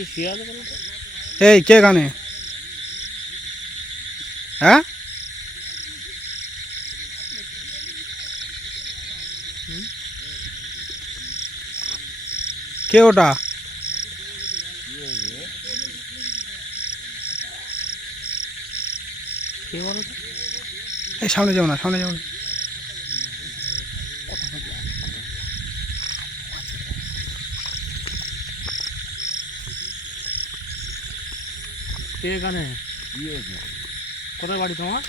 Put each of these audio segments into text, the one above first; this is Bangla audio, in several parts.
কি শুয়ে আছে বলো তো? এই কে গানে? হ্যাঁ কে ওটা? কে বলো তো? এই সামনে যাও না, সামনে যাও না। কে এখানে? কি হয়েছে? কোথায় বাড়ি তোমার?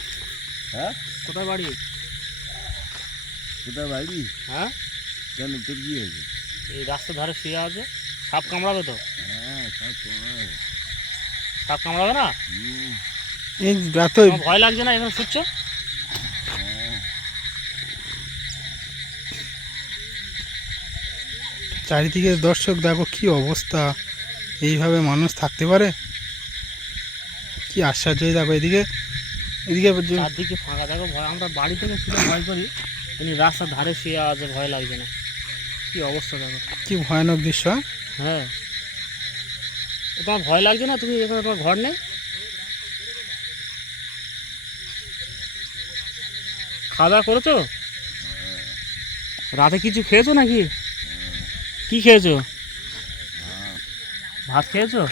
হ্যাঁ, কোথায় বাড়ি? কোথায় বাড়ি? হ্যাঁ, কেন তোর কি হয়েছে? এই রাস্তার ধারে শুয়ে আছে। সাপ কামড়াবে তো? হ্যাঁ, সব তোমার। সাপ কামড়াবে না? হুম, এই এত তোমার ভয় লাগছে না এখানে শুচ্ছ? হ্যাঁ। চারিদিকে দর্শক দেখো কি অবস্থা, এইভাবে মানুষ থাকতে পারে? কি আশ্চর্য! দেখো এদিকে এদিকে চারদিকে ফাঁকা, দেখো ভয়। আমরা বাড়ি থেকে শুয়ে ভয় করি, তিনি রাস্তার ধারে শুয়ে আছে, ভয় লাগছে না। কি অবস্থা দেখো। কি ভয়ানক দৃশ্য। হ্যাঁ, তোমার ভয় লাগছে না? তুমি এখানে তোমার ঘর নেই? খাওয়া দাওয়া করেছো? রাতে কিছু খেয়েছো নাকি? কি খেয়েছো? ভাত খেয়েছো?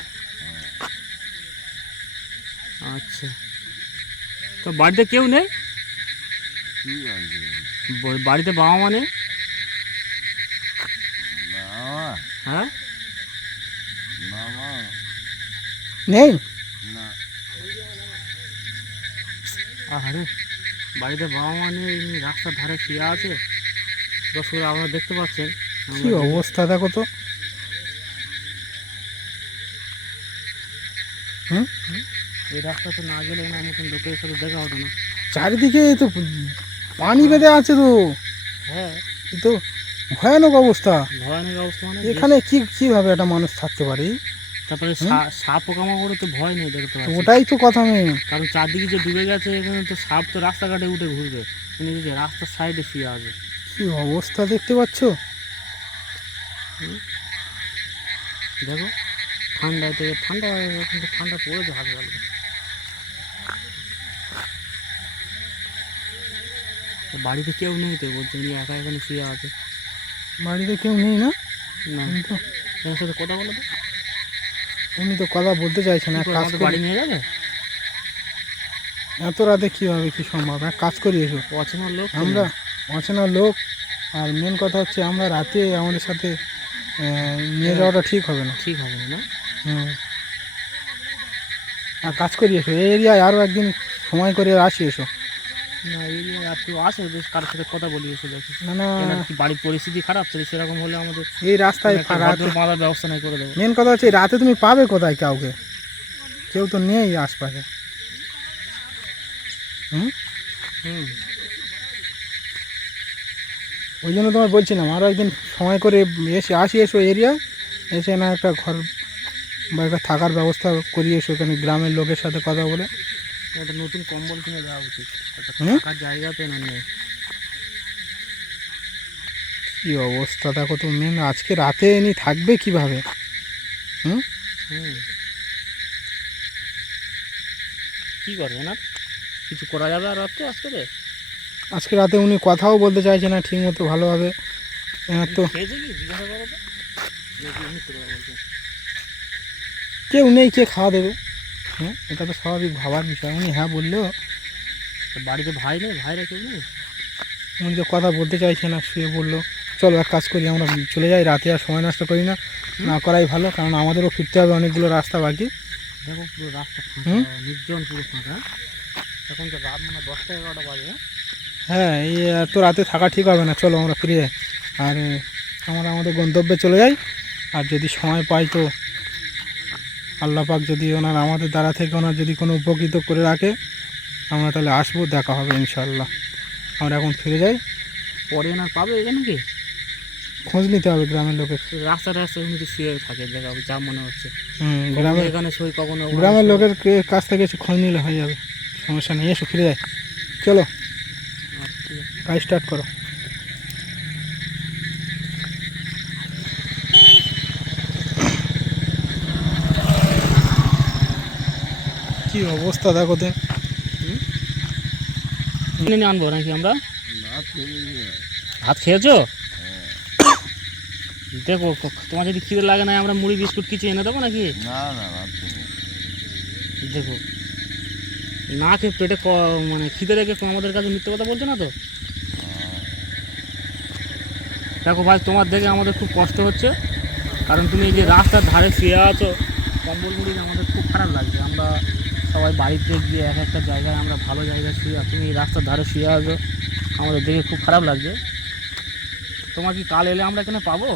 আচ্ছা, তো বাড়িতে কেউ নেই? কি বলছে? বাড়িতে বাবা মা নেই? বাবা, হ্যাঁ, বাবা, নেই। না। আরে বাড়িতে বাবা মা নেই, এমনি রাস্তার ধারে শুয়ে আছে। দর্শক আপনারা দেখতে পাচ্ছেন। কি অবস্থা দেখো তো। হুম, এই রাস্তাতে না গেলে না মতন লোকের সাথে দেখা হতো না। চারিদিকে তো পানি বেঁধে আছে তো। হ্যাঁ, এ তো ভয়ানক অবস্থা। ভয়ানক অবস্থা মানে এখানে কিভাবে একটা মানুষ থাকতে পারে? তারপরে সাপ পোকামাকড়ে তো ভয় নেই, দেখতে তো পাচ্ছি। ওটাই তো কথা নেই। কারণ চারদিকে যে ডুবে গেছে, এখানে তো সাপ তো রাস্তাঘাটে উঠে ঘুরবে, কিন্তু এই যে রাস্তার সাইডে শুয়ে আছে। কি অবস্থা দেখতে পাচ্ছ? দেখো, ঠান্ডায় থেকে ঠান্ডা কিন্তু ঠান্ডা পড়েছে হালকা হালকা। বাড়িতে কেউ নেই তো, বলছে উনি একা এখানে শুয়ে আছে। বাড়িতে কেউ নেই না? না, উনি তো তোমার সাথে কথা বলো তো। উনি তো কথা বলতে চাইছে না। কি করে, কাজ আমাদের করি, বাড়ি নিয়ে যাবে? এত রাতে কিভাবে কি সম্ভব? এক কাজ করি, এসো। অচেনা লোক তো আমরা না। অচেনা লোক, আর মেন কথা হচ্ছে আমরা রাতে আমাদের সাথে নিয়ে যাওয়াটা ঠিক হবে না। ঠিক হবে না। হুম, আর কাজ করি, এসো এই এরিয়ায় আরও একদিন সময় করে আসি, এসো। না, এই যে আর কেউ আসে, বেশ কারোর সাথে কথা বলি এসে দেখি। না না, এনার কি বাড়ির পরিস্থিতি খারাপ ছিল, সেরকম হলে আমাদের এই রাস্তায় একটা রাতে ভদ্র বাঁধার ব্যবস্থা নাই করে দেবো। মেন কথা হচ্ছে এই রাতে তুমি পাবে কোথায় কাউকে? কেউ তো নেই আশপাশে। হুম, হুম, ওই জন্য তোমায় বলছিলাম আরও একদিন সময় করে এসে আসি, এসো এরিয়া এসে না একটা ঘর বা একটা থাকার ব্যবস্থা করিয়ে এসো, এখানে গ্রামের লোকের সাথে কথা বলে। একটা নতুন কম্বল কিনে দেওয়া উচিত। একটা হুম, থাকার জায়গা তো না নেই। কি অবস্থা দেখো তো। মেন আজকে রাতে এনি থাকবে কিভাবে? হুম, হুম, কী করবে না? কিছু করা যাবে আর রাত্রে আজকে রে? আজকে রাতে উনি কথাও বলতে চাইছে না ঠিক মতো ভালোভাবে। তো খেয়েছে কি জিজ্ঞাসা করো তো? নাকি এমনি করে বলছে? কেউ নেই, কে খাওয়া দেবে? হ্যাঁ, এটা তো স্বাভাবিক ভাবার বিষয়। উনি হ্যাঁ বললেও তো বাড়িতে ভাই নেই, ভাইরা কেউ নেই? উনি তো কথা বলতে চাইছে না, শুয়ে বললো। চলো এক কাজ করি, আমরা চলে যাই, রাতে আর সময় নষ্ট করি না, না করাই ভালো, কারণ আমাদেরও ফিরতে হবে, অনেকগুলো রাস্তা বাকি। দেখো পুরো রাস্তা ফাঁকা, হুম, নির্জন পুরো ফাঁকা। এখন তো রাত মানে 10টা 11টা বাজে। হ্যাঁ, এই এত রাতে থাকা ঠিক হবে না। চলো আমরা ফিরে যাই, আর আমরা আমাদের গন্তব্যে চলে যাই। আর যদি সময় পাই তো আল্লাহ পাক যদি ওনার আমাদের দ্বারা থেকে ওনার যদি কোনো উপকৃত করে রাখে, আমরা তাহলে আসবো, দেখা হবে ইনশাল্লাহ। আমরা এখন ফিরে যাই। পরে না পাবে এখানে কি? খোঁজ নিতে হবে গ্রামের লোকের। রাস্তা রাস্তায় এমনি শুয়ে থাকে, দেখা যা মনে হচ্ছে। গ্রামের এখানে সই কখনো গ্রামের লোকের কাছ থেকে এসে খোঁজ নিলে হয়ে যাবে, সমস্যা নেই। এসো ফিরে যাই, চলো কাজ স্টার্ট করো। কি অবস্থা দেখো তো। কিনে নিয়ে আনবো নাকি আমরা? না খেয়ে ভাত খেয়েছো? দেখো তোমার যদি খিদে লাগে না আমরা মুড়ি বিস্কুট কিছু এনে দেবো নাকি? না না রাত খেয়ে দেখো না খেয়ে পেটে মানে খিদে রেখে আমাদের কাছে মিথ্যে কথা বলছো না তো? দেখো ভাই তোমার দেখে আমাদের খুব কষ্ট হচ্ছে, কারণ তুমি এই যে রাস্তার ধারে শুয়ে আছো কম্বল মুড়ি আমাদের খুব খারাপ লাগছে। আমরা সবাই বাড়িতে গিয়ে এক একটা জায়গায় আমরা ভালো জায়গায় শুয়ে আছি, তুমি এই রাস্তার ধারে শুয়ে আছো, আমাদের দেখে খুব খারাপ লাগছে। তোমার কি কাল এলে আমরা এখানে পাবো?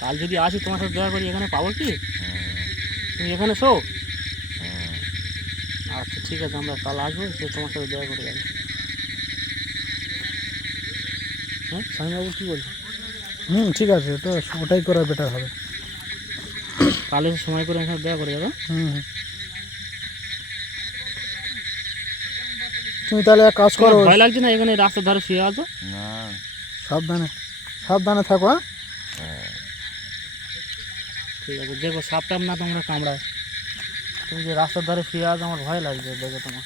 কাল যদি আসি তোমার সাথে দেখা করি এখানে পাবো কি? তুমি এখানে শো? আচ্ছা ঠিক আছে, আমরা কাল আসবো, সে তোমার সাথে দেখা করে যাবো। হ্যাঁ স্বামীবাবু কী বলছো? ঠিক আছে, তো ওটাই করা বেটার হবে। কালে সময় করে এখানে দেখা করে যাবো। তুমি তাহলে এক কাজ করো, ভয় লাগছে না এখানে রাস্তার ধারে শুয়ে আছো? না সাবধানে সাবধানে থাকো। ঠিক আছে, দেখো সাপ টাপ না তোমরা কামড়াও। তুমি যে রাস্তার ধারে শুয়ে আছো আমার ভয় লাগছে দেখো তোমার,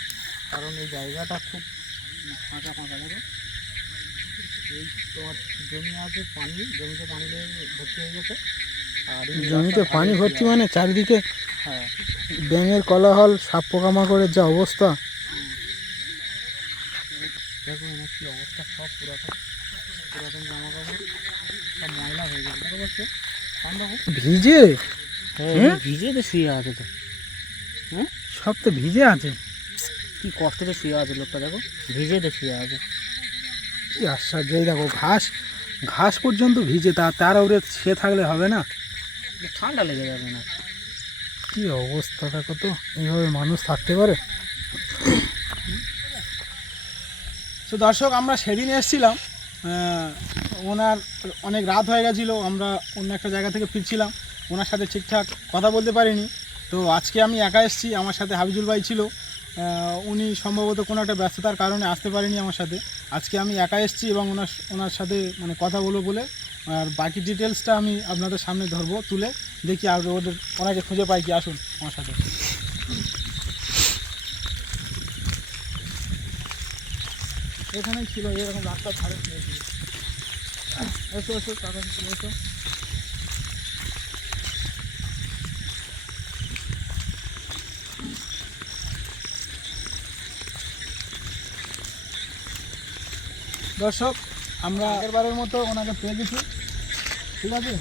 কারণ এই জায়গাটা খুব ফাঁকা ফাঁকা। দেখো এই তোমার জমি আছে, জমিতে পানি ভর্তি হয়ে গেছে, আর জমিতে পানি ভর্তি মানে চারিদিকে হ্যাঁ ব্যাঙের কোলাহল, সাপ পোকামাকড়ের যা অবস্থা। দেখো এখানে কী অবস্থা, সব পুরাতন জামা কাপড় সব ময়লা হয়ে গেছে। দেখো পাচ্ছ ভিজে? হ্যাঁ ভিজে তো শুয়ে আছে তো। হ্যাঁ সব তো ভিজে আছে। কী কষ্টতে শুয়ে আছে লোকটা, দেখো ভিজে তো শুয়ে আছে। কি আশ্চর্য! এই দেখো ঘাস পর্যন্ত ভিজে, তার উপরে সে থাকলে হবে না? ঠান্ডা লেগে যাবে না? কি অবস্থা দেখো তো, এইভাবে মানুষ থাকতে পারে? তো দর্শক, আমরা সেদিন এসেছিলাম, ওনার অনেক রাত হয়ে গেছিলো, আমরা অন্য একটা জায়গা থেকে ফিরছিলাম, ওনার সাথে ঠিকঠাক কথা বলতে পারিনি। তো আজকে আমি একা এসেছি, আমার সাথে হাবিজুল ভাই ছিল, উনি সম্ভবত কোনো একটা ব্যস্ততার কারণে আসতে পারেনি আমার সাথে। আজকে আমি একা এসেছি এবং ওনার সাথে মানে কথা বলবো বলে, আর বাকি ডিটেলসটা আমি আপনাদের সামনে ধরবো তুলে, দেখি আর ওনাকে খুঁজে পাই কি। আসুন আমার সাথে। এখানেই ছিল, এরকম রাস্তার ধারে ছিল। এসো এসো কাকা, এসো। দর্শক, আমরা আগেরবারের মতো ওনাকে পেয়ে গেছি, ঠিক আছে?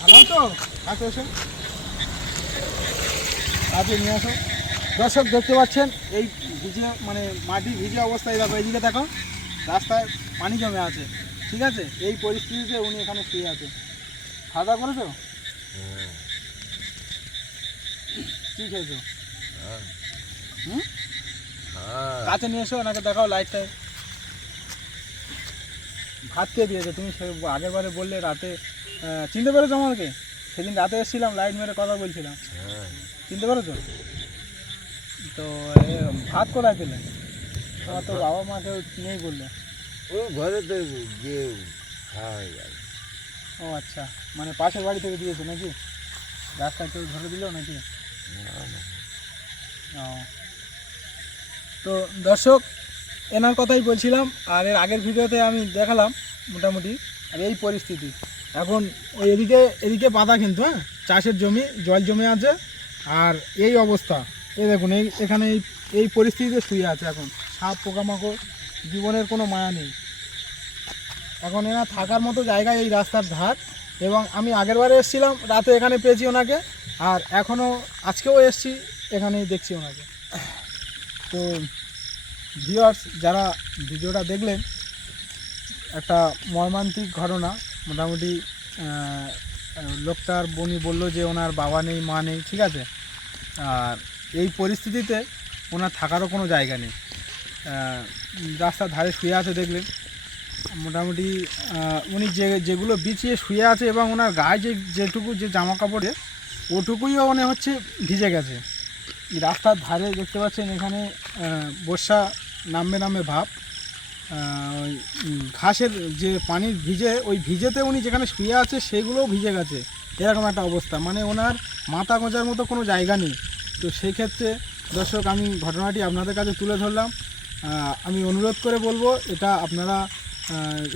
ভালো তো? আসো এসো, আজকে নিয়ে আসো। দর্শক দেখতে পাচ্ছেন এই ভিজে মানে মাটি ভিজে অবস্থায়, দেখো এইদিকে দেখো রাস্তায় পানি জমে আছে, ঠিক আছে? এই পরিস্থিতিতে উনি এখানে শুয়ে আছে। খাওয়া দাওয়া করেছো? কী খেয়েছো? কাছে নিয়ে এসো, ওনাকে দেখাও লাইটটায়। ভাত কে দিয়েছে? তুমি আগের বারে বললে রাতে, চিনতে পেরেছো আমাকে? সেদিন রাতে এসেছিলাম, লাইট মেরে কথা বলছিলাম, চিনতে পেরেছো? তো ভাত কোথায় পেলে? তোমার তো বাবা মা কেউ নেই বললে। ও ঘরে তো গিয়ে খাওয়া গেল। ও আচ্ছা, মানে পাশের বাড়ি থেকে দিয়েছে নাকি? রাস্তায় কেউ ধরে দিল নাকি? ও, তো দর্শক এনার কথাই বলছিলাম, আর এর আগের ভিডিওতে আমি দেখালাম মোটামুটি। আর এই পরিস্থিতি এখন, ওই এদিকে বাঁধা কিন্তু, হ্যাঁ, চাষের জমি, জল জমে আছে, আর এই অবস্থা। এই দেখুন, এখানে এই পরিস্থিতিতে শুয়ে আছে এখন। সাপ পোকামাকড়, জীবনের কোনো মায়া নেই এখন। এরা থাকার মতো জায়গায় এই রাস্তার ধার, এবং আমি আগেরবারে এসেছিলাম রাতে, এখানে পেয়েছি ওনাকে, আর এখনও আজকেও এসেছি, এখানেই দেখছি ওনাকে। তো ভিউয়ার্স, যারা ভিডিওটা দেখলেন, একটা মর্মান্তিক ঘটনা মোটামুটি। লোকটার বোনই বললো যে ওনার বাবা নেই, মা নেই, ঠিক আছে? আর এই পরিস্থিতিতে ওনার থাকারও কোনো জায়গা নেই, রাস্তার ধারে শুয়ে আছে দেখলেন। মোটামুটি উনি যেগুলো বিছিয়ে শুয়ে আছে, এবং ওনার গায়ে যেটুকু যে জামা কাপড়ে, ওটুকুইও মনে হচ্ছে ভিজে গেছে। রাস্তার ধারে দেখতে পাচ্ছেন, এখানে বর্ষা নামবে ভাব। ওই ঘাসের যে পানির ভিজে, ওই ভিজেতে উনি যেখানে শুয়ে আছে সেগুলোও ভিজে গেছে, এরকম একটা অবস্থা, মানে ওনার মাথা গোঁজার মতো কোনো জায়গা নেই। তো সেই ক্ষেত্রে দর্শক আমি ঘটনাটি আপনাদের কাছে তুলে ধরলাম। আমি অনুরোধ করে বলবো এটা আপনারা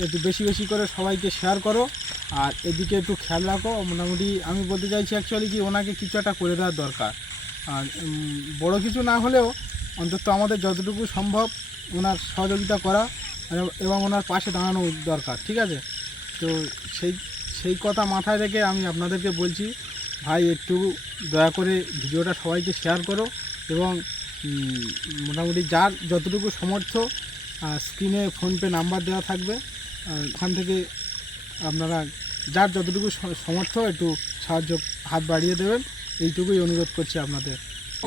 একটু বেশি বেশি করে সবাইকে শেয়ার করো, আর এদিকে একটু খেয়াল রাখো। মোটামুটি আমি বলতে চাইছি অ্যাকচুয়ালি কি ওনাকে কিছু একটা করে দেওয়ার দরকার। আর বড় কিছু না হলেও অন্তত আমাদের যতটুকু সম্ভব ওনার সহযোগিতা করা এবং ওনার পাশে দাঁড়ানো দরকার, ঠিক আছে? তো সেই কথা মাথায় রেখে আমি আপনাদেরকে বলছি, ভাই একটু দয়া করে ভিডিওটা সবাইকে শেয়ার করো এবং মোটামুটি যার যতটুকু সমর্থ স্ক্রিনে ফোনপে নাম্বার দেওয়া থাকবে, ওখান থেকে আপনারা যার যতটুকু সমর্থ একটু সাহায্য হাত বাড়িয়ে দেবেন, এইটুকুই অনুরোধ করছি আপনাদের।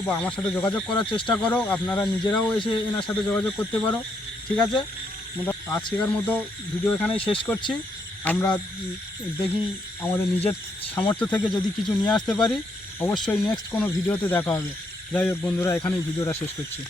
বা আমার সাথে যোগাযোগ করার চেষ্টা করো, আপনারা নিজেরাও এসে এনার সাথে যোগাযোগ করতে পারো, ঠিক আছে? আজকের মতো ভিডিও এখানেই শেষ করছি। আমরা দেখি আমাদের নিজের সামর্থ্য থেকে যদি কিছু নিয়ে আসতে পারি, অবশ্যই নেক্সট কোনো ভিডিওতে দেখা হবে। যাই হোক বন্ধুরা, এখানেই ভিডিওটা শেষ করছি।